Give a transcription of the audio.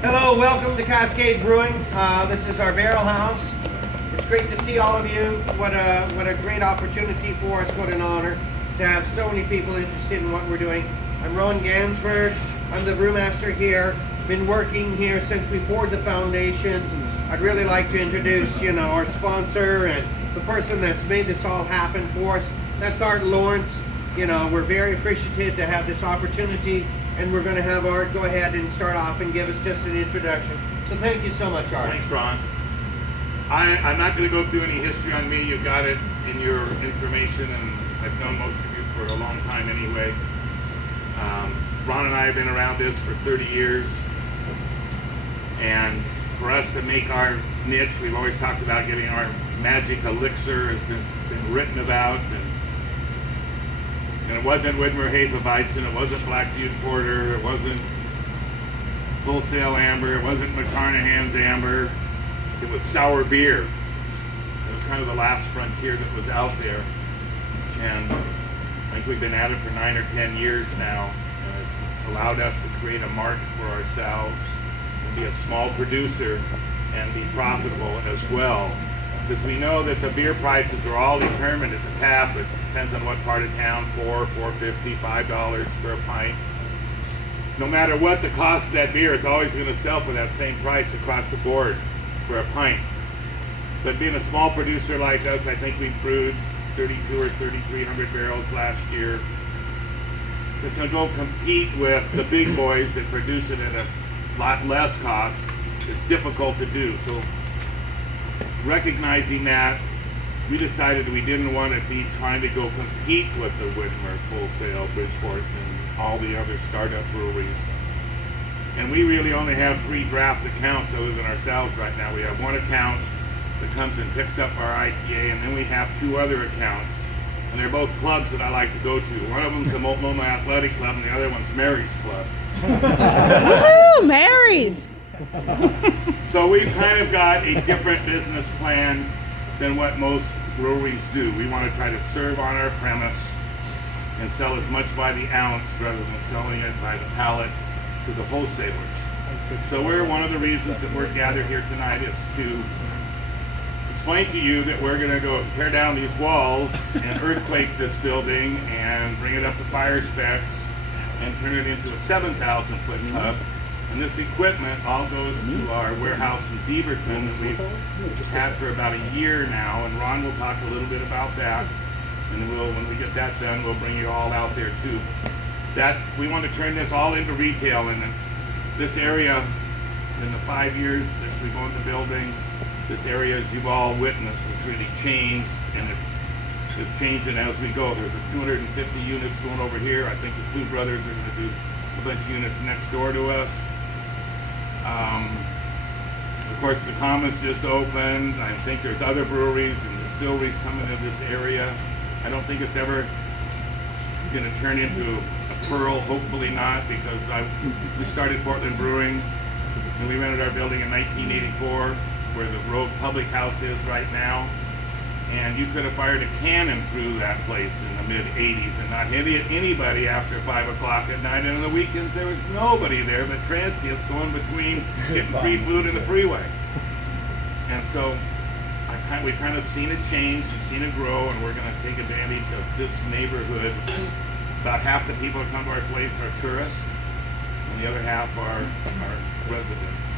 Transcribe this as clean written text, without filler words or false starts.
Hello, welcome to Cascade Brewing. This is our barrel house. It's great to see all of you. What a great opportunity for us. What an honor to have so many people interested in what we're doing. I'm Ron Gansberg. I'm the brewmaster here. Been working here since we poured the foundations. I'd really like to introduce, our sponsor and the person that's made this all happen for us. That's Art Larrance. We're very appreciative to have this opportunity, and we're going to have Art go ahead and start off and give us just an introduction. So thank you so much, Art. Thanks, Ron. I'm not going to go through any history on me. You got it in your information, and I've known most of you for a long time anyway. Ron and I have been around this for 30 years, and for us to make our niche, we've always talked about getting our magic elixir has been written about, and it wasn't Widmer Hefeweizen, it wasn't Black Butte Porter, it wasn't Full Sail Amber, it wasn't McCarnahan's Amber, it was sour beer. It was kind of the last frontier that was out there, and I think we've been at it for 9 or 10 years now, and it's allowed us to create a mark for ourselves and be a small producer and be profitable as well. Because we know that the beer prices are all determined at the tap. It depends on what part of town, $4.50, $5 for a pint. No matter what the cost of that beer, it's always going to sell for that same price across the board for a pint. But being a small producer like us, I think we brewed 32 or 3,300 barrels last year. To go compete with the big boys that produce it at a lot less cost is difficult to do. So recognizing that, we decided we didn't want to be trying to go compete with the Widmer, Full Sail, Bridgeport, and all the other startup breweries. And we really only have 3 draft accounts other than ourselves right now. We have one account that comes and picks up our IPA, and then we have 2 other accounts. And they're both clubs that I like to go to. One of them's the Multnomah Athletic Club, and the other one's Mary's Club. Woohoo, Mary's! So we've kind of got a different business plan than what most breweries do. We want to try to serve on our premise and sell as much by the ounce rather than selling it by the pallet to the wholesalers. So one of the reasons that we're gathered here tonight is to explain to you that we're going to go tear down these walls and earthquake this building and bring it up to fire specs and turn it into a 7,000 foot tub. And this equipment all goes to our warehouse in Beaverton that we've had for about a year now, and Ron will talk a little bit about that. And when we get that done, we'll bring you all out there too. We want to turn this all into retail, and this area, in the 5 years that we've owned the building, this area, as you've all witnessed, has really changed, and it's changing as we go. There's 250 units going over here. I think the two brothers are going to do a bunch of units next door to us. Of course, the Commons just opened. I think there's other breweries and distilleries coming to this area. I don't think it's ever going to turn into a pearl, hopefully not, because we started Portland Brewing, and we rented our building in 1984, where the Road Public House is right now. And you could have fired a cannon through that place in the mid-'80s and not hit anybody after 5 o'clock at night. And on the weekends, there was nobody there but transients going between getting free food and the freeway. And so we've kind of seen it change and seen it grow, and we're going to take advantage of this neighborhood. About half the people that come to our place are tourists, and the other half are residents.